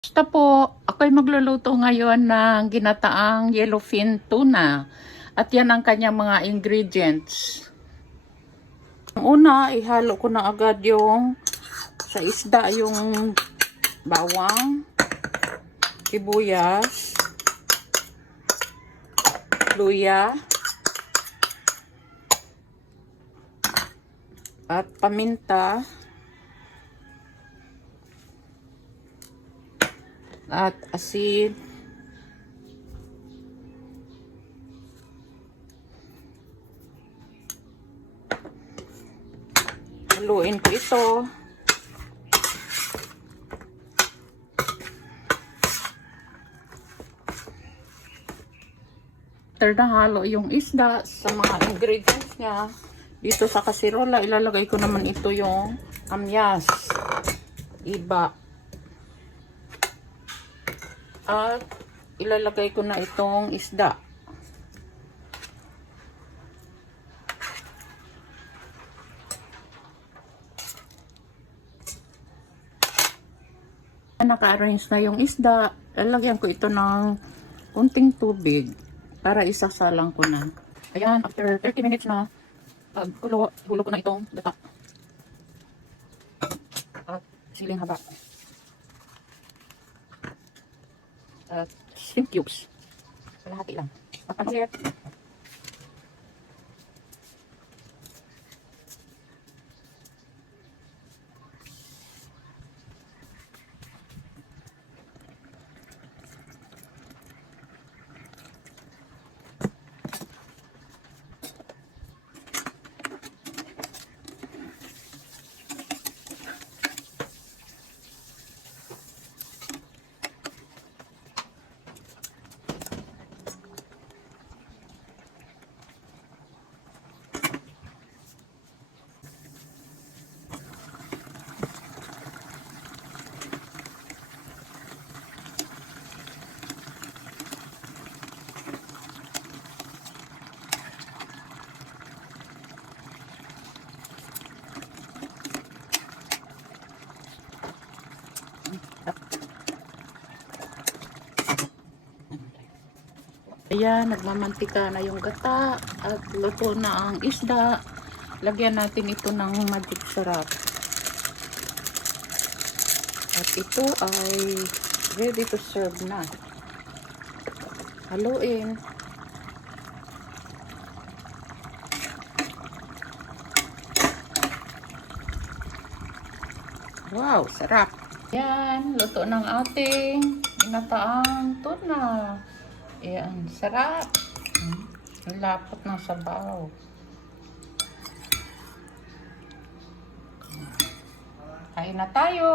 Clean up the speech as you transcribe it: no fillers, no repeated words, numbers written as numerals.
Basta po, ako'y magluluto ngayon ng ginataang yellowfin tuna. At yan ang kanyang mga ingredients. Ang una, ihalo ko na agad yung sa isda yung bawang, sibuyas, luya, at paminta, at asin, haluin ko ito. After na halo yung isda sa mga ingredients niya, dito sa kasirola, ilalagay ko naman ito yung kamyas, iba. At ilalagay ko na itong isda. Naka-arrange na yung isda, lalagyan ko ito ng kunting tubig para isasalang ko na. Ayan, after 30 minutes na hulo ko na itong gata at siling haba at shrimp cubes. Kalahati lang. Papansit. Ayan, nagmamantika na yung gata at luto na ang isda. Lagyan natin ito ng magic sarap. At ito ay ready to serve na. Haluin. Wow, sarap. Ayan, luto ng ating ginataang tuna. Ayan, sarap. Ang lapot ng sabaw. Kain na tayo.